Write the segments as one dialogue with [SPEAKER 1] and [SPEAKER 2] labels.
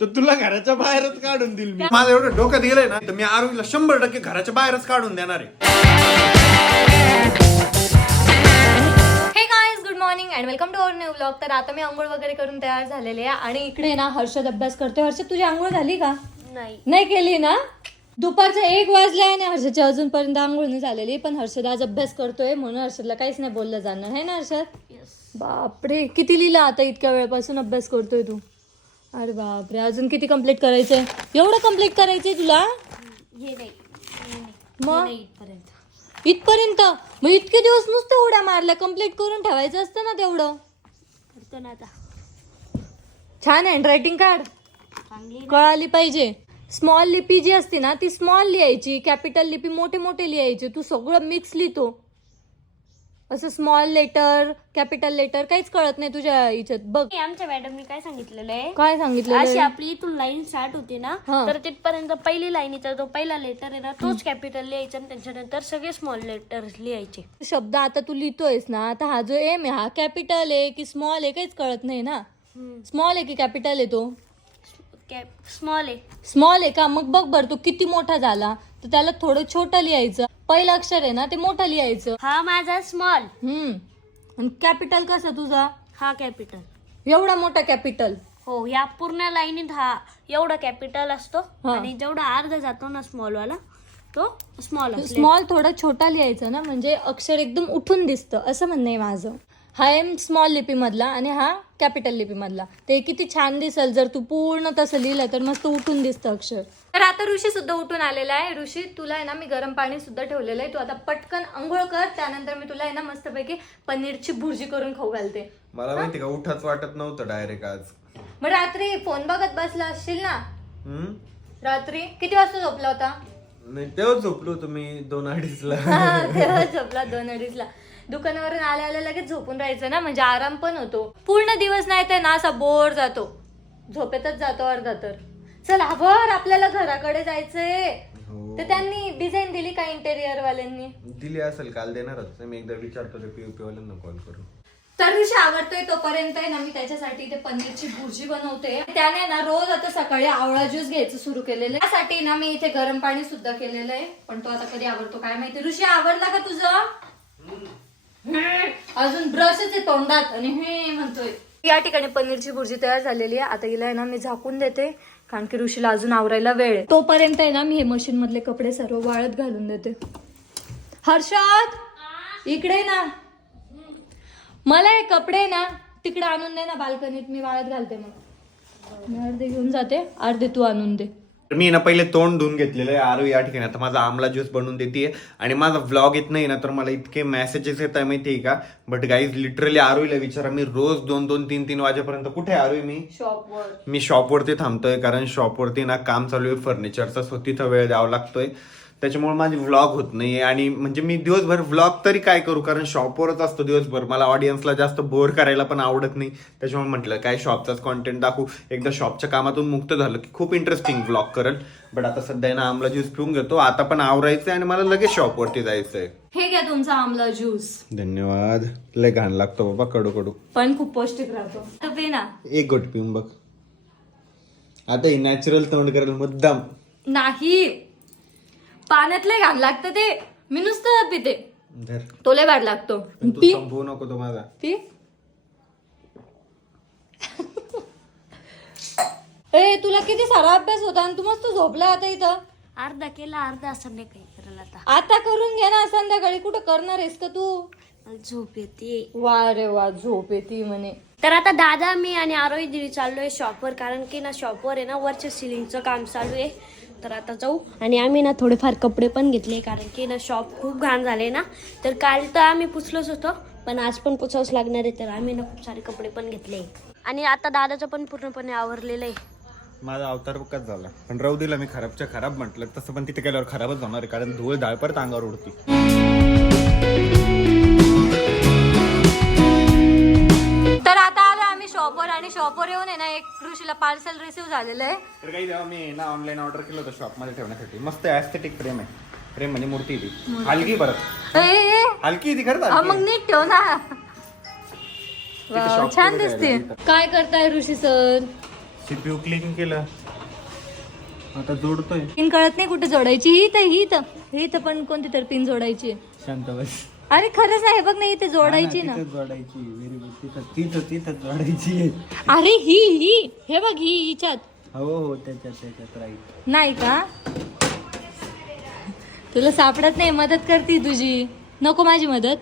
[SPEAKER 1] तर तुला घराच्या बाहेरच काढून देईल मी. माझं एवढं डोक्यात गेलंय ना तर मी आरोग्यला शंभर टक्के घराच्या बाहेरच काढून देणार आहे.
[SPEAKER 2] Hey guys good morning and welcome to our new blog तर आता मी आंघोळ वगैरे करून तयार झालेले आहे आणि इकडे ना हर्षद अभ्यास करतोय. हर्षद तुझी आंघोळ झाली का?
[SPEAKER 3] नाही.
[SPEAKER 2] नाही केली ना? दुपारचा एक वाजलाय आणि हर्षदच्या अजूनपर्यंत आंघोळ नाही झालेली पण हर्षद आज अभ्यास करतोय म्हणून हर्षदला काहीच नाही बोललं जाणार. आहे ना हर्षद? बापरे किती लिहिला आता इतक्या वेळपासून अभ्यास करतोय तू? अरे बापरे अजून किती कंप्लीट करायचंय? एवढं कंप्लीट करायचंय तुला?
[SPEAKER 3] हे नाही.
[SPEAKER 2] मग?
[SPEAKER 3] इथपर्यंत.
[SPEAKER 2] इथपर्यंत? मग इतके दिवस नुसते उड्या मारल्या कंप्लीट करून ठेवायचं असतं ना तेवढं?
[SPEAKER 3] करतो ना आता.
[SPEAKER 2] छान हँडरायटिंग काढ
[SPEAKER 3] चांगली
[SPEAKER 2] कळाली पाहिजे. स्मॉल लिपी जी असते ना ती स्मॉल लिहायची कॅपिटल लिपी मोठे मोठे लिहायचे तू सगळं मिक्स लिहितो. असं स्मॉल लेटर कॅपिटल लेटर काहीच कळत नाही तुझ्या याच्यात. बघ.
[SPEAKER 3] हे आमच्या मॅडमने काय सांगितलेलं आहे?
[SPEAKER 2] काय
[SPEAKER 3] अशी
[SPEAKER 2] सांगितलं
[SPEAKER 3] आपली इथून लाईन स्टार्ट होते ना
[SPEAKER 2] हा.
[SPEAKER 3] तर तिथपर्यंत पहिली लाईनीचा जो पहिला लेटर आहे ना तोच कॅपिटल लिहायचा आणि त्याच्यानंतर सगळे स्मॉल लेटर लिहायचे.
[SPEAKER 2] शब्द आता तू लिहितोयस ना आता हा जो एम आहे हा कॅपिटल आहे की स्मॉल आहे काहीच कळत नाही ना? स्मॉल आहे की कॅपिटल आहे तो?
[SPEAKER 3] स्मॉल आहे.
[SPEAKER 2] स्मॉल आहे का? मग बघ बरं तो किती मोठा झाला तर त्याला थोडं छोटं लिहायचं. पहिलं अक्षर आहे ना ते मोठं लिहायचं.
[SPEAKER 3] हा माझा स्मॉल
[SPEAKER 2] हम्म. आणि कॅपिटल कसं तुझा?
[SPEAKER 3] हा कॅपिटल
[SPEAKER 2] एवढा मोठा कॅपिटल
[SPEAKER 3] हो या पूर्ण लाईनीत हा एवढा कॅपिटल असतो
[SPEAKER 2] हा.
[SPEAKER 3] आणि जेवढा अर्धा जातो ना स्मॉल वाला तो स्मॉल
[SPEAKER 2] स्मॉल थोडा छोटा लिहायचा ना म्हणजे अक्षर एकदम उठून दिसतं असं म्हणणं आहे माझं. हा एम स्मॉल लिपीमधला आणि हा कॅपिटल लिपीमधला. ते किती छान दिसल. जर तू पूर्ण तसं लिहिलं तर मस्त उठून दिसतं अक्षर. तर आता ऋषी सुद्धा उठून आलेला आहे. ऋषी तुला आहे ना मी गरम पाणी सुद्धा ठेवलेलं आहे. तू आता पटकन आंघोळ कर. त्यानंतर मी तुला आहे ना मस्तपैकी पनीरची भुर्जी करून खाऊ घालते.
[SPEAKER 1] मला माहिती का उठाच वाटत नव्हतं डायरेक्ट आज.
[SPEAKER 2] मग रात्री फोन बघत बसला असशील ना?
[SPEAKER 1] हम्म?
[SPEAKER 2] रात्री किती वाजता झोपला होता?
[SPEAKER 1] नाही तेव्हा झोपलो मी दोन अडीचला.
[SPEAKER 2] हा, तेव्हा झोपला दोन अडीचला. दुकानावरून आल्या आल्या लगेच झोपून राहायचं ना म्हणजे आराम पण होतो. पूर्ण दिवस नाही तर ना असा बोर जातो. झोपेतच जातो अर्धा तर. चल आभार आपल्याला घराकडे जायचंय.
[SPEAKER 1] हो.
[SPEAKER 2] तर त्यांनी डिझाईन दिली का इंटेरियर वाल्यांनी
[SPEAKER 1] दिली असेल काल देणारच. मी एकदा विचारतो पीयूपी वाल्यांना कॉल करून.
[SPEAKER 2] तर ऋषी आवडतोय तोपर्यंत आहे ना मी त्याच्यासाठी इथे पनीरची भुर्जी बनवते. त्याने ना रोज आता सकाळी आवळा ज्यूस घ्यायचं सुरू केलेलं आहे. त्यासाठी ना मी इथे गरम पाणी सुद्धा केलेलं आहे. पण तो आता कधी आवडतो काय माहिती. ऋषी आवडला का तुझं. अजून ब्रशच आहे तोंडात आणि हे म्हणतोय. या ठिकाणी पनीरची भुर्जी तयार झालेली आहे. आता हिला आहे ना मी झाकून देते कारण की ऋषीला अजून आवरायला वेळ आहे. तोपर्यंत आहे ना मी हे मशीन मधले कपडे सर्व वाळत घालून देते. हर्षद इकडे ना. मला हे कपडे ना तिकडे आणून दे ना बाल्कनीत मी वाळत घालते मग. मी अर्धे घेऊन जाते अर्धे तू आणून दे.
[SPEAKER 1] तर मी ना पहिले तोंड धुवून घेतलेलं आहे आरू या ठिकाणी. आता माझा आमला ज्यूस बनवून देते आणि माझा व्लॉग येत नाही ना तर मला इतके मेसेजेस येत आहे माहिती आहे का? बट गाईज लिटरली आरूला विचारा. मी रोज दोन दोन तीन तीन वाजेपर्यंत कुठे आहे आरू मी?
[SPEAKER 2] शॉपवर
[SPEAKER 1] मी शॉपवरती थांबतोय कारण शॉपवरती ना काम चालू आहे फर्निचरचा सो तिथं वेळ द्यावा लागतोय. त्याच्यामुळे माझे व्लॉग होत नाही आणि म्हणजे मी दिवसभर व्लॉग तरी काय करू? कारण शॉपवरच असतो दिवसभर. मला ऑडियन्सला जास्त बोर करायला पण आवडत नाही. त्याच्यामुळे म्हटलं काय शॉपचाच कॉन्टेंट दाखवू? एकदा शॉपच्या कामातून मुक्त झालं की खूप इंटरेस्टिंग व्लॉग करल बट आता सध्या ना आमला ज्यूस पिऊन घेतो. आता पण आवरायचंय आणि मला लगेच शॉपवरती जायचंय.
[SPEAKER 2] हे घ्या तुमचा आमला ज्यूस
[SPEAKER 1] धन्यवाद. लय घाण लागतो बाबा कडू कडू.
[SPEAKER 2] पण खूप पौष्टिक राहतो. तर पे ना.
[SPEAKER 1] एक गोट पिऊन बघ. आता ही नॅचरल तोंड करेल मुद्दाम.
[SPEAKER 2] नाही. पाण्यातले घाण लागतं ते. मी नुसतं पिते.
[SPEAKER 1] धर.
[SPEAKER 2] तो लय भाड लागतो.
[SPEAKER 1] पण तू
[SPEAKER 2] पी.
[SPEAKER 1] संपवू नको तो माझा.
[SPEAKER 2] पी. ए तुला किती सारा अभ्यास होता आणि तू मस्त झोपला आता इथं?
[SPEAKER 3] अर्धा केला अर्धा काही करायला आता.
[SPEAKER 2] आता करून घे ना संध्याकाळी. कुठं करणार आहेस का तू?
[SPEAKER 3] मला झोप येते.
[SPEAKER 2] वा रे वा झोप येते म्हणे.
[SPEAKER 3] तर आता दादा मी आणि आरोही दिदी चाललोय शॉपवर कारण की ना शॉपवर आहे ना वरच्या सिलिंगचं काम चालू आहे. तर आता जाऊ. आणि आम्ही ना थोडेफार कपडे पण घेतले कारण की ना शॉप खूप घाण झाले ना. तर काल तर आम्ही पुसलोच होतो पण आज पण पुसावंच लागणार आहे तर आम्ही ना खूप सारे कपडे पण घेतले. आणि आता दादाचं पण पूर्णपणे आवरलेलं आहे.
[SPEAKER 1] माझा अवतार कच झाला. पण राहू दिला मी खराबच्या खराब म्हटलं तसं पण तिथे गेल्यावर खराबच होणार आहे कारण धूळ डाळ परत अंगावर उडती.
[SPEAKER 2] शॉपवर आणि शॉपवर येऊन आहे ना एक ऋषीला पार्सल रिसिव्ह झालेलं आहे.
[SPEAKER 1] तर काही जेव्हा मी ना ऑनलाईन ऑर्डर केलं होतं शॉपमध्ये ठेवण्यासाठी. मस्त ऍस्थेटिक प्रेम आहे. प्रेम म्हणजे मूर्ती आहे ती हलकी परत.
[SPEAKER 2] ए, ए,
[SPEAKER 1] हलकी आहे ती खरंच
[SPEAKER 2] हा,
[SPEAKER 1] हलकी
[SPEAKER 2] मग
[SPEAKER 1] आहे.
[SPEAKER 2] नीट ठेव ना.
[SPEAKER 1] तिथे
[SPEAKER 2] वाव,
[SPEAKER 1] shop छानमध्ये
[SPEAKER 2] दिसते. काय करताय ऋषी सर?
[SPEAKER 1] सीपीयू क्लीन केलं. आता जोडतोय.
[SPEAKER 2] पिन कळत नाही कुठे जोडायची. ही तर ही तर. ही तर पण कोणती तर पिन जोडायची.
[SPEAKER 4] शांत बस
[SPEAKER 2] अरे खरंच आहे बघ ना इथे जोडायची ना.
[SPEAKER 4] तिथंच जोडायची व्हेरी गुड तिथं तिथं तिथं जोडायची.
[SPEAKER 2] अरे ही ही हे बघ ही हिच्यात.
[SPEAKER 4] हो हो त्याच्यात त्याच्यात राईट
[SPEAKER 2] नाही का? तुला सापडत नाही मदत करते तुझी. नको माझी मदत.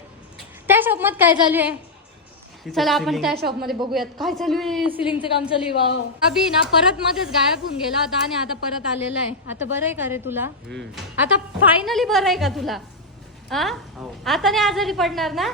[SPEAKER 2] त्या शॉपमध्ये काय चालू आहे? चला आपण त्या शॉपमध्ये बघूयात. काय चालू आहे? सिलिंगचं काम चालू आहे वाव अभि ना परत मध्येच गायब होऊन गेला होता आणि आता परत आलेला आहे. आता बरं आहे का रे तुला? आता फायनली बरं आहे का तुला? आता नाही आजारी पडणार ना?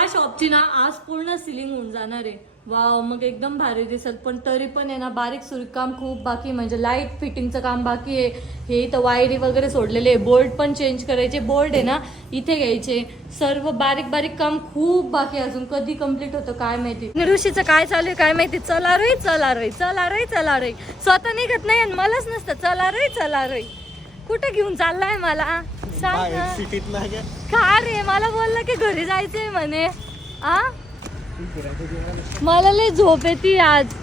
[SPEAKER 2] या शॉपची ना आज पूर्ण सिलिंग होऊन जाणार आहे. वाव मग एकदम भारी दिसत पण तरी पण आहे ना बारीक सुरीक काम खूप बाकी. म्हणजे लाइट फिटिंगचं काम बाकी आहे. हे इथं वायरी वगैरे सोडलेले आहे. बोर्ड पण चेंज करायचे. बोर्ड आहे ना इथे घ्यायचे. सर्व बारीक बारीक काम खूप बाकी आहे अजून. कधी कंप्लीट होतं काय माहिती. ऋषीचं काय चालू आहे काय माहिती. चला रे चला रे चला रे चला रे. स्वतः निघत नाही आणि मलाच नसतं. चला रे चला रे. कुठे घेऊन चाललाय मला? सांग ना.
[SPEAKER 1] का?
[SPEAKER 2] रे? मला बोलला की घरी जायचंय म्हणे. आ? मला लय झोप येते आज.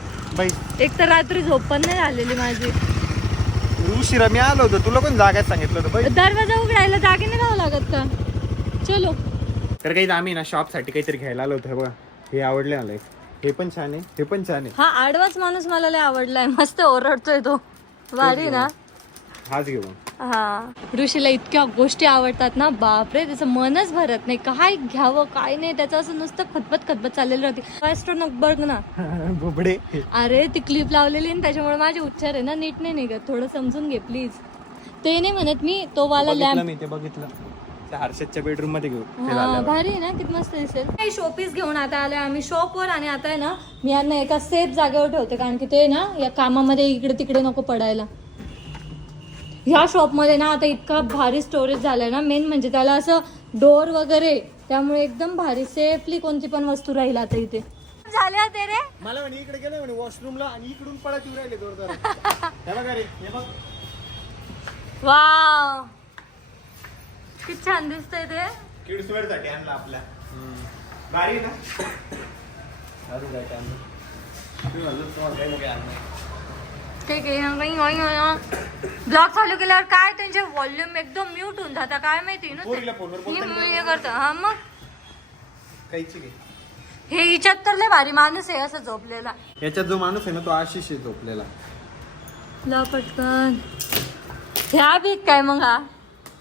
[SPEAKER 2] एक तर रात्री झोप पण नाही झालेली माझी.
[SPEAKER 1] उशिरा मी आलो होतो. तुला पण जागाच सांगितलं होतं बाई.
[SPEAKER 2] दरवाजा उघडायला जागे नाही राहावं लागत का? चलो.
[SPEAKER 1] तर काही आम्ही ना शॉपसाठी काहीतरी घ्यायला आलो होतो हे बघा. हे आवडले मला. हे पण छान आहे हे पण छान आहे.
[SPEAKER 2] हा आडवाच माणूस मला लय आवडलाय. मस्त ओरडतोय तो. भारी ना?
[SPEAKER 1] हाच घेऊ.
[SPEAKER 2] हा. ऋषीला इतक्या गोष्टी आवडतात ना बापरे त्याचं मनच भरत नाही. काय घ्यावं काय नाही त्याचं असं नुसतं खतपत खतपत चाललेलं राहते. बघ ना.
[SPEAKER 1] बुबडे.
[SPEAKER 2] अरे ती क्लिप लावलेली ना त्याच्यामुळे माझे उच्चार आहे ना नीट नाही निघत. थोडं समजून घे प्लीज ते नाही म्हणत मी तो वाला
[SPEAKER 1] बघितलं
[SPEAKER 2] लॅम्प
[SPEAKER 1] मी ते बघितलं. त्या हर्षदच्या बेडरूममध्ये घेऊ. ते
[SPEAKER 2] हा
[SPEAKER 1] झाल्यावर.
[SPEAKER 2] भारी आहे ना किती मस्त दिसेल. काही शोपीस घेऊन आता आलोय आम्ही. शॉपवर आणि आता आहे ना मी यांना एका सेफ जागेवर ठेवते कारण की ते ना या कामामध्ये इकडे तिकडे नको पडायला. ह्या शॉपमध्ये ना आता इतका भारी स्टोरेज झालाय ना. मेन म्हणजे त्याला असं डोर वगैरे त्यामुळे एकदम भारी. सेफली कोणती पण वस्तू राहील आता इथे. झाले ते रे?
[SPEAKER 1] मला म्हणे इकडे गेलं म्हणे वॉशरूमला आणि इकडून पडत येऊ राहिले जोरदार. हे बघा रे हे बघ.
[SPEAKER 2] वाव किती छान दिसतंय ते.
[SPEAKER 1] किड्स वेअरसाठी आणला आपल्या भारी आहे ना
[SPEAKER 2] ब्लॉग चालू केल्यावर काय त्यांचे व्हॉल्यूम एकदम म्यूट होऊन जाता काय माहिती ना
[SPEAKER 1] पोरीला फोनवर
[SPEAKER 2] हे
[SPEAKER 1] बोलताना
[SPEAKER 2] मी हे करतं हा मग?
[SPEAKER 1] काहीची
[SPEAKER 2] हे हिच्यात तर लय भारी माणूस आहे असं झोपलेला.
[SPEAKER 1] याच्यात जो माणूस आहे ना तो आशिष आहे झोपलेला.
[SPEAKER 2] ला पटकन. ह्या बी काय मग हा?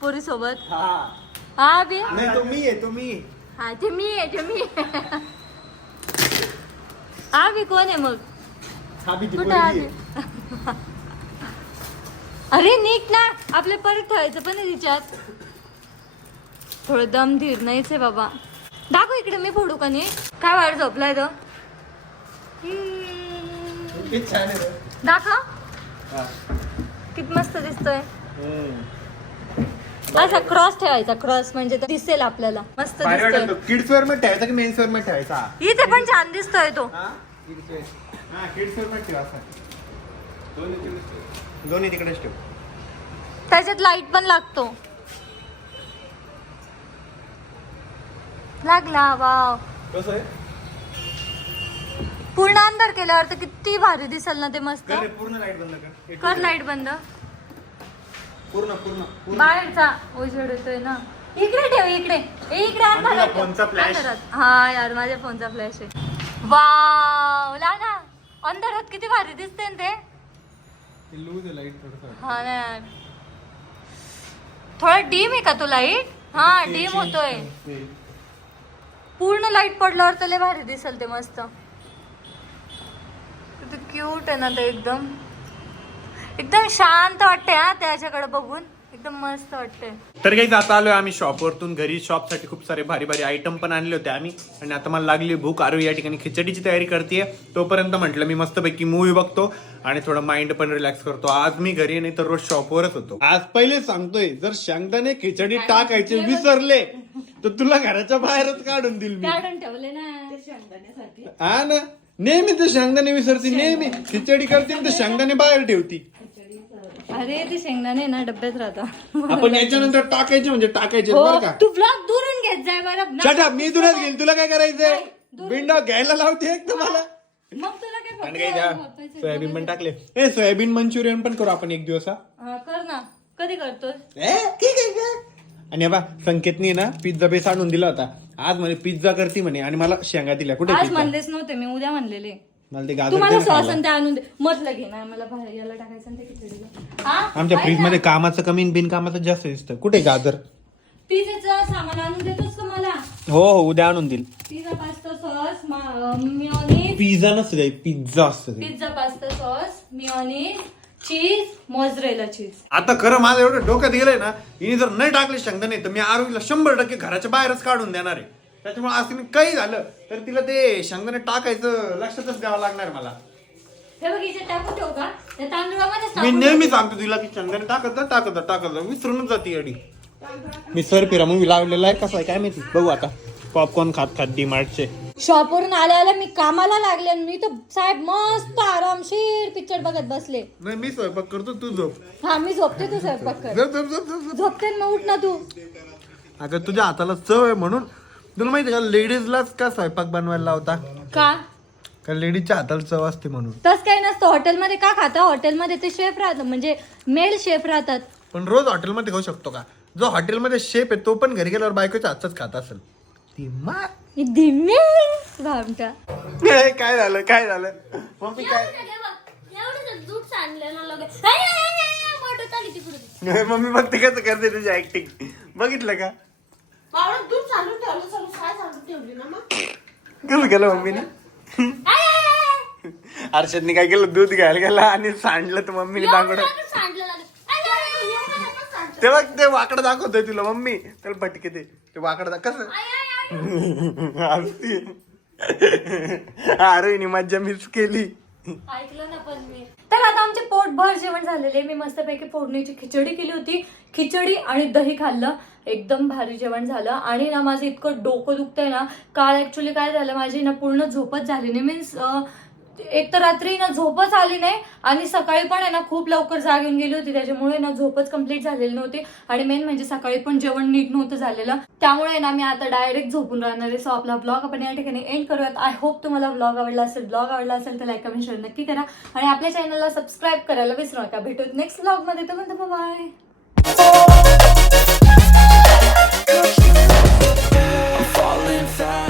[SPEAKER 2] पोरी सोबत
[SPEAKER 1] हा.
[SPEAKER 2] हा बी?
[SPEAKER 1] नाही तो मी आहे तो मी आहे.
[SPEAKER 2] हा ते मी आहे ते मी आहे. हा बी कोण आहे मग? कुठं
[SPEAKER 1] पोरगी.
[SPEAKER 2] अरे नीट ना. आपले परत ठेवायचं पण आहे तिच्यात. थोडं दम धीर नाहीच आहे बाबा. दाखव इकडे मी फोडू का नाही काय वाट झोपलाय तो? हम्म.
[SPEAKER 1] किती छान आहे रे.
[SPEAKER 2] दाखव.
[SPEAKER 1] हा.
[SPEAKER 2] किती मस्त दिसतोय.
[SPEAKER 1] हम्म.
[SPEAKER 2] असा क्रॉस ठेवायचा क्रॉस म्हणजे तो दिसेल आपल्याला. मस्त
[SPEAKER 1] भारी वाटत.
[SPEAKER 2] दिसतोय.
[SPEAKER 1] किड्स वेअरमध्ये ठेवायचा की मेन्स वेअरमध्ये ठेवायचा?
[SPEAKER 2] इथे पण छान दिसतोय तो.
[SPEAKER 1] हा? हा दोन्ही तिकडेच ठेव.
[SPEAKER 2] त्याच्यात लाइट पण लागतो. लागला वाव
[SPEAKER 1] कसं आहे?
[SPEAKER 2] पूर्ण अंधार केल्यावर तर किती भारी दिसेल ना ते मस्त.
[SPEAKER 1] कर रे, पूर्ण लाइट बंद कर.
[SPEAKER 2] कर लाइट बंद.
[SPEAKER 1] पूर्ण पूर्ण पूर्ण.
[SPEAKER 2] बाहेरचा उजेड येतोय ना. इकडे ठेव इकडे. ए, इकडे.
[SPEAKER 1] फोनचा flash.
[SPEAKER 2] अंधारात. हा यार माझ्या फोनचा फ्लॅश आहे. वाव लागा. अंधारात किती भारी दिसते ना ते.
[SPEAKER 1] लूज आहे लाइट थोडस
[SPEAKER 2] हा ना. थोडा डीम आहे का तो लाइट हा डीम होतोय. पूर्ण लाइट पडल्यावर तर लय भारी दिसेल ते मस्त. किती क्यूट आहे ना ते एकदम. एकदम शांत वाटते हा त्याच्याकडे बघून. एकदम मस्त वाटते
[SPEAKER 1] तर काही जाता आलोय आम्ही शॉपवरतून घरी शॉपसाठी खूप सारे भारी भारी आयटम पण आणले होते आम्ही. आणि आता मला लागली भूक. आरू या ठिकाणी खिचडीची तयारी करते तोपर्यंत म्हटलं मी मस्तपैकी मूवी बघतो आणि थोडं माइंड पण रिलॅक्स करतो. आज मी घरी नाही तर रोज शॉपवरच होतो. आज पहिले सांगतोय जर शेंगदाणे खिचडी टाकायचे विसरले तर तुला घराच्या बाहेरच काढून देईल मी.
[SPEAKER 2] काढून ठेवले ना.
[SPEAKER 1] हा ना? नेहमी तर शेंगदाणे विसरते नेहमी. खिचडी करते आणि ते शेंगदाणे बाहेर ठेवती.
[SPEAKER 2] अरे ते शेंगदाणे ना डब्यात राहता.
[SPEAKER 1] आपण याच्यानंतर टाकायचे म्हणजे टाकायचे
[SPEAKER 2] हो
[SPEAKER 1] बरं का?
[SPEAKER 2] तू ब्लॉग दुरून घेत जाय बरं.
[SPEAKER 1] मी तुलाच घेईल तुला काय करायचंय? बिंडा घ्यायला लावते एक तुम्हाला.
[SPEAKER 2] मग तुला काय
[SPEAKER 1] आणि सोयाबीन पण टाकले. ए सोयाबीन मंचुरियन पण करू आपण एक दिवस
[SPEAKER 2] कर ना. कधी करतोस.
[SPEAKER 1] आणि बा संकेतनी ना पिझ्झा बेस आणून दिला होता. आज म्हणे पिझ्झा करती म्हणे आणि मला शेंगा दिल्या. कुठे
[SPEAKER 2] आज? म्हणलेच नव्हते मी उद्या म्हणलेले.
[SPEAKER 1] मला ते गाजर
[SPEAKER 2] तुम्हाला. आणि ते आणून दे. मधलं घे ना मला बाहेर याला टाकायचं आणि ते खिचडीला हा?
[SPEAKER 1] आमच्या फ्रीजमध्ये कामाचं कमी आणि बिनकामाचं जास्त दिसतं. कुठे गाजर?
[SPEAKER 2] पिझ्झाचं सामान आणून देतोस का मला?
[SPEAKER 1] हो हो उद्या आणून देईल.
[SPEAKER 2] Pizza pasta sauce mayonnaise
[SPEAKER 1] pizza नसतं ते पिझ्झा असतं ते.
[SPEAKER 2] Pizza pasta sauce mayonnaise cheese mozzarella cheese.
[SPEAKER 1] आता खरं माझं एवढं डोक्यात गेलंय ना हिने जर नाही टाकले शेंगदाणे तर मी आरोग्यला शंभर टक्के घराच्या बाहेरच काढून देणार आहे. त्याच्यामुळे आज तिने काही झालं तर तिला ते शेंगदाणे टाकायचं लक्षातच द्यावं लागणार मला.
[SPEAKER 2] हे बघ इथे टाकून ठेवू का? त्या तांदूळामध्ये
[SPEAKER 1] मी
[SPEAKER 2] टाकून
[SPEAKER 1] नेहमी सांगतो तिला की शेंगदाणे टाकत जा टाकत जा टाकत जा. विसरूनच जाते अडी मी सर फिरा मूवी लावलेला आहे कसं आहे काय माहिती? बघू आता. पॉपकॉर्न खात खात डी मार्टचे
[SPEAKER 2] शॉपवरून आल्या आल्या मी कामाला लागले आणि मी तर साहेब मस्त आरामशीर पिक्चर बघत बसले.
[SPEAKER 1] नाही मी स्वयंपाक करतो तू झोप.
[SPEAKER 2] हा मी झोपते तू स्वयंपाक कर.
[SPEAKER 1] झोप झोप झोप झोप झोप.
[SPEAKER 2] झोपते ना मग उठ ना तू.
[SPEAKER 1] अगं तुझ्या हाताला चव आहे म्हणून तुला माहिती का लेडीजलाच का स्वयंपाक बनवायला लावता?
[SPEAKER 2] का?
[SPEAKER 1] का लेडीजच्या हाताला चव असते म्हणून.
[SPEAKER 2] तस काही नसतं हॉटेलमध्ये का खाता? हॉटेलमध्ये ते शेफ राहतात म्हणजे मेल शेफ राहतात.
[SPEAKER 1] पण रोज हॉटेलमध्ये खाऊ शकतो का? जो हॉटेलमध्ये शेप आहे तो पण घरी गेल्यावर बायकोच्या हातच खात असेल. ती मा
[SPEAKER 2] हे धीमे भामटा
[SPEAKER 1] ए, काय झालं काय झालं? मम्मी काय? मम्मी बघते कसं करते तुझी ऍक्टिंग बघितलं का
[SPEAKER 5] पावडं दूध चालू ठेवलं चालू काय चालू ठेवली ना मग
[SPEAKER 1] कसं केलं मम्मीने? अर्षदने काय केलं? दूध घ्यायला गेला आणि सांडलं तर मम्मीने
[SPEAKER 3] हाय.
[SPEAKER 1] तेव्हा ते वाकडं दाखवतोय तुला मम्मी. त्याला भटके ते ते वाकडं दाख कसं? अरे मज्जा मिस केली.
[SPEAKER 2] ऐकलं ना पण मी. तर आता आमचे पोटभर जेवण झालेले. मी मस्तपैकी फोडणीची खिचडी केली होती. खिचडी आणि दही खाल्लं. एकदम भारी जेवण झालं. आणि ना माझं इतकं डोकं दुखतंय ना काल ऍक्च्युली काय झालं माझी ना पूर्ण झोपच झाली नाही. मीन्स एक तर रात्री ना झोपच आली नाही आणि सकाळी पण आहे ना खूप लवकर जाग येऊन गेली होती. त्याच्यामुळे ना झोपच कंप्लीट झालेली नव्हती. आणि मेन म्हणजे सकाळी पण जेवण नीट नव्हतं झालेलं. त्यामुळे ना मी आता डायरेक्ट झोपून राहणार आहे. सो आपला ब्लॉग आपण या ठिकाणी एंड करूयात. आय होप तुम्हाला ब्लॉग आवडला असेल ब्लॉग आवडला असेल तर लाईक कमेंट शेअर नक्की करा. आणि आपल्या चॅनलला सबस्क्राईब करायला विसरू नका. भेटूत नेक्स्ट ब्लॉगमध्ये तर बाय I'm falling fast